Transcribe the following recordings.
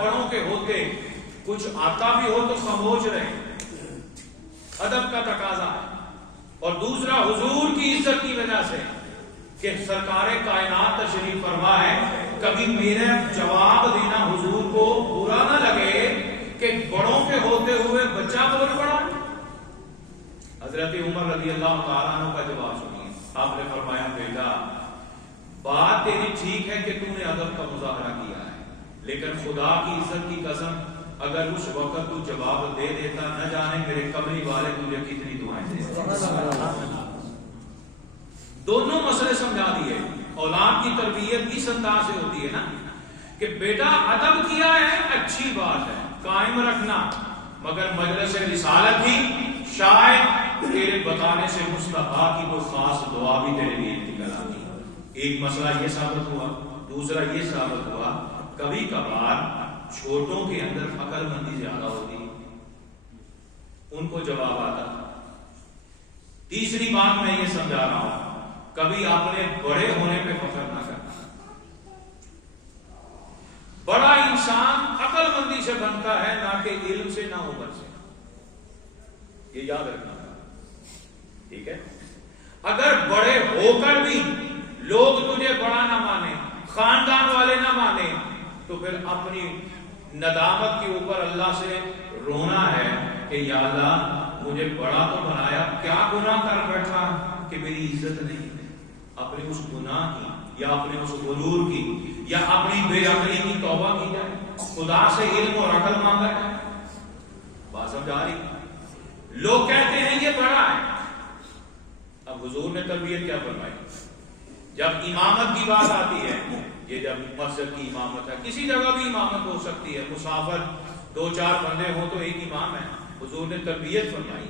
بڑوں کے ہوتے کچھ آتا بھی ہو تو خاموش رہے، ادب کا تقاضا ہے۔ اور دوسرا حضور کی عزت کی وجہ سے کہ سرکار کائنات تشریف فرما ہے، کبھی میرا جواب دینا حضور کو برا نہ لگے کہ بڑوں کے ہوتے ہوئے بچہ بول پڑا۔ حضرت عمر رضی اللہ تعالیٰ عنہ کا جواب سنیے، آپ نے فرمایا بیٹا بات تیری ٹھیک ہے کہ تم نے ادب کا مظاہرہ کیا ہے، لیکن خدا کی عزت کی قسم اگر اس وقت تو جواب دے دیتا نہ جانے میرے قبری والے تجھے کتنی دعائیں دے۔ دونوں مسئلے سمجھا دیے۔ اولاد کی تربیت اس انداز سے ہوتی ہے نا کہ بیٹا ادب کیا ہے اچھی بات ہے، قائم رکھنا، مگر مجلس رسالت ہی شاید تیرے بتانے سے مصطفیٰ کی کوئی خاص دعا بھی تیرے لیے نکل آتی۔ ایک مسئلہ یہ ثابت ہوا، دوسرا یہ ثابت ہوا کبھی کبھار چھوٹوں کے اندر عقل مندی زیادہ ہوتی، ان کو جواب آتا۔ تیسری بات میں یہ سمجھا رہا ہوں، کبھی اپنے بڑے ہونے پہ فخر نہ کرنا۔ بڑا انسان عقل مندی سے بنتا ہے، نہ کہ علم سے، نہ عمر سے، یہ یاد رکھنا، ٹھیک ہے؟ اگر بڑے ہو کر بھی لوگ تجھے بڑا نہ مانے، خاندان والے نہ مانے، تو پھر اپنی ندامت کے اوپر اللہ سے رونا ہے کہ یا اللہ مجھے بڑا تو بنایا، کیا گناہ کر بیٹھا کہ میری عزت نہیں ہے۔ اپنے اس گناہ کی یا اپنے اس غرور کی یا اپنی بے عقلی کی توبہ کی جائے، خدا سے علم اور عقل مانگا جائے۔ بات سمجھ آ رہی؟ لوگ کہتے ہیں یہ بڑا ہے۔ اب حضور نے تربیت کیا فرمائی؟ جب امامت کی بات آتی ہے، یہ جب مسجد کی امامت ہے، کسی جگہ بھی امامت ہو سکتی ہے، مسافر 2-4 بندے ہو تو ایک امام ہے، حضور نے تربیت فرمائی۔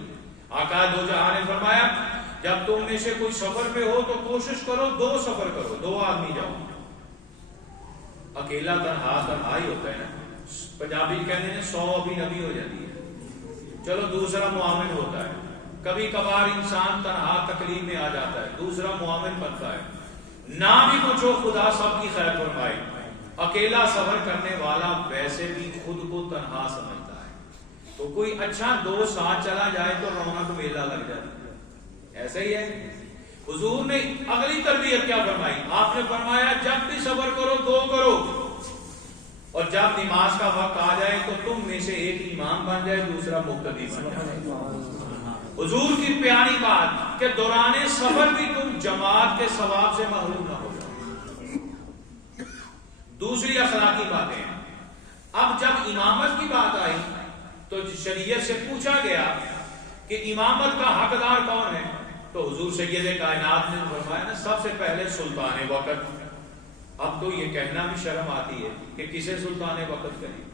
آقا دو جہاں نے فرمایا جب تم میں سے کوئی سفر پہ ہو تو کوشش کرو 2 سفر کرو، 2 آدمی جاؤ۔ اکیلا تنہا ہی ہوتا ہے نا، پنجابی کہتے ہیں 100 ابھی نبی ہو جاتی ہے، چلو دوسرا معاون ہوتا ہے۔ کبھی کبھار انسان تنہا تکلیف میں آ جاتا ہے، دوسرا معاون بنتا ہے۔ نہ بھی کچھ ہو خدا سب کی خیر فرمائے، اکیلا سفر کرنے والا ویسے بھی خود کو تنہا سمجھتا ہے، تو کوئی اچھا دوست ساتھ چلا جائے تو رونق میلہ لگ جاتا ہے۔ ایسا ہی ہے۔ حضور نے اگلی تربیت کیا فرمائی؟ آپ نے فرمایا جب بھی سفر کرو 2 کرو، اور جب نماز کا وقت آ جائے تو تم میں سے ایک امام بن جائے، دوسرا مقتدی بن جائے۔ حضور کی پیاری بات کہ دوران سفر بھی تم جماعت کے ثواب سے محروم نہ ہو جاؤ۔ دوسری اخلاقی باتیں، اب جب امامت کی بات آئی تو شریعت سے پوچھا گیا کہ امامت کا حقدار کون ہے، تو حضور سید کائنات نے فرمایا نا سب سے پہلے سلطان وقت۔ اب تو یہ کہنا بھی شرم آتی ہے کہ کسے سلطان وقت کریں،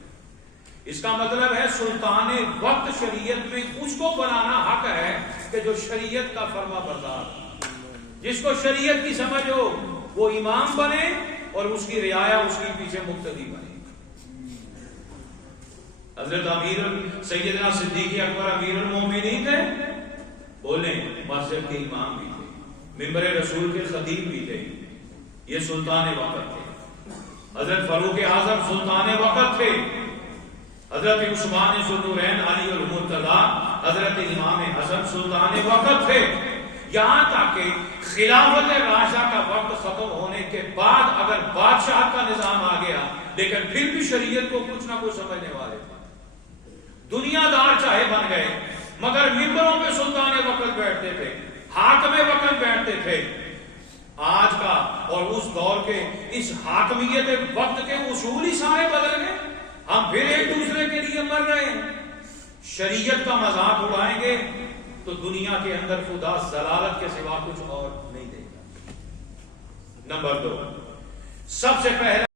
اس کا مطلب ہے سلطان وقت شریعت میں اس کو بنانا حق ہے کہ جو شریعت کا فرما بردار، جس کو شریعت کی سمجھ ہو وہ امام بنے اور اس کی رعایا اس کے پیچھے مقتدی بنے۔ حضرت امیر سیدنا صدیق اکبر امیر المومنین تھے، بولے مسجد کے امام بھی تھے، منبر رسول کے خطیب بھی تھے، یہ سلطان وقت تھے۔ حضرت فاروق اعظم سلطان وقت تھے، حضرت عثمان ذوالنورین علی المرتضیٰ، حضرت امام حسن سلطان وقت تھے۔ یہاں تک کہ خلافت راشدہ کا وقت ختم ہونے کے بعد اگر بادشاہ کا نظام آ گیا لیکن پھر بھی شریعت کو کچھ نہ کچھ سمجھنے والے تھے، دنیا دار چاہے بن گئے مگر ممبروں پہ سلطان وقت بیٹھتے تھے، حاکم وقت بیٹھتے تھے۔ آج کا اور اس دور کے اس حاکمیت وقت کے اصول ہی سارے بدل گئے، ہم پھر ایک دوسرے کے لیے مر رہے ہیں۔ شریعت کا مذاق اڑائیں گے تو دنیا کے اندر خدا ضلالت کے سوا کچھ اور نہیں دے گا۔ نمبر 2، سب سے پہلا